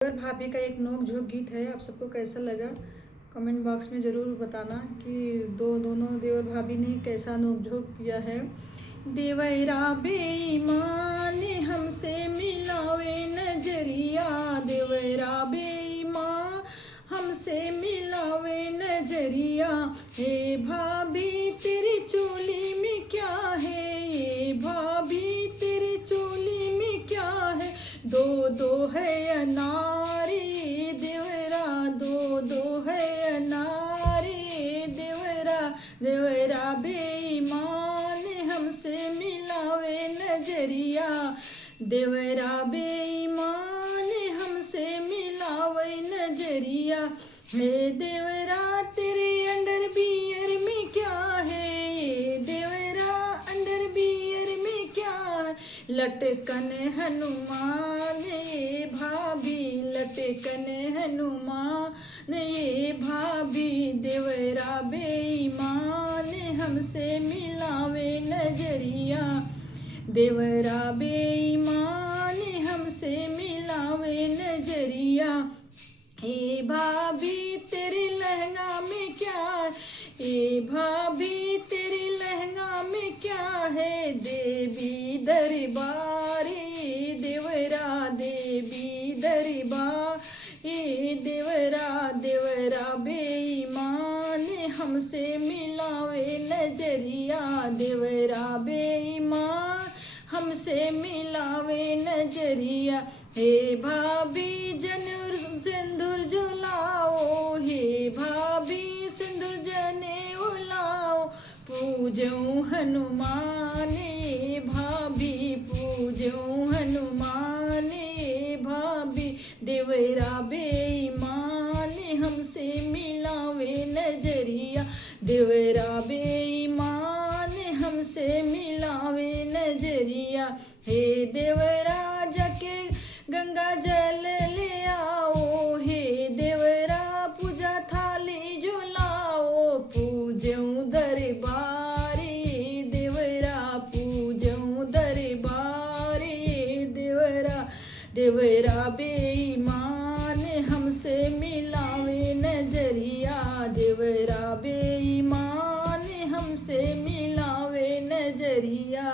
देवर भाभी का एक नोक झोंक गीत है। आप सबको कैसा लगा कमेंट बॉक्स में ज़रूर बताना कि दोनों देवर भाभी ने कैसा नोक झोंक किया है। देवरा बेईमान हमसे मिलावे नजरिया, देवरा बेईमान हमसे मिलावे नजरिया। हे भाभी तेरी चोली में क्या है, ये भाभी तेरी चोली में क्या है। दो दो है अनारी देवरा, दो दो है अनारी देवरा। देवरा बेईमान हमसे मिलावे नजरिया, देवरा बेईमान हमसे मिलावे नजरिया। हे देवरा तेरे अंडर बियर में क्या है, ये देवरा अंडर बियर में क्या है। लटकन हनुमान ये भाभी, लटकन हनुमान ये भाभी। देवरा बेईमान हमसे मिलावे नजरिया, देवरा बेईमान हमसे मिलावे नजरिया। हे भाभी तेरे लहंगा में क्या है, ए भाभी तेरे लहंगा में क्या है। देवी दरबारी देवरा, देवी दरबारी देवरा। देवरा बेईमान हमसे मिलावे नजरिया, देवरा बेईमान हमसे मिलावे नजरिया। हे भाभी सिंदूर जुलाओ, हे भाभी सिंदूर जने उलाओ। पूजूं हनुमान ये भाभी, पूजूं हनुमान ये भाभी। देवरा बेईमान हमसे मिलावे नजरिया, देवरा बेईमान हमसे मिलावे नजरिया। हे देवरा जाके गंगा जल ले आओ, हे देवरा पूजा थाली जुलाओ। पूजूं दरबारी देवरा, पूजूं दरबारी देवरा। देवरा बेईमान हमसे मिलावे नजरिया, देवरा बेईमान हमसे मिलावे नजरिया।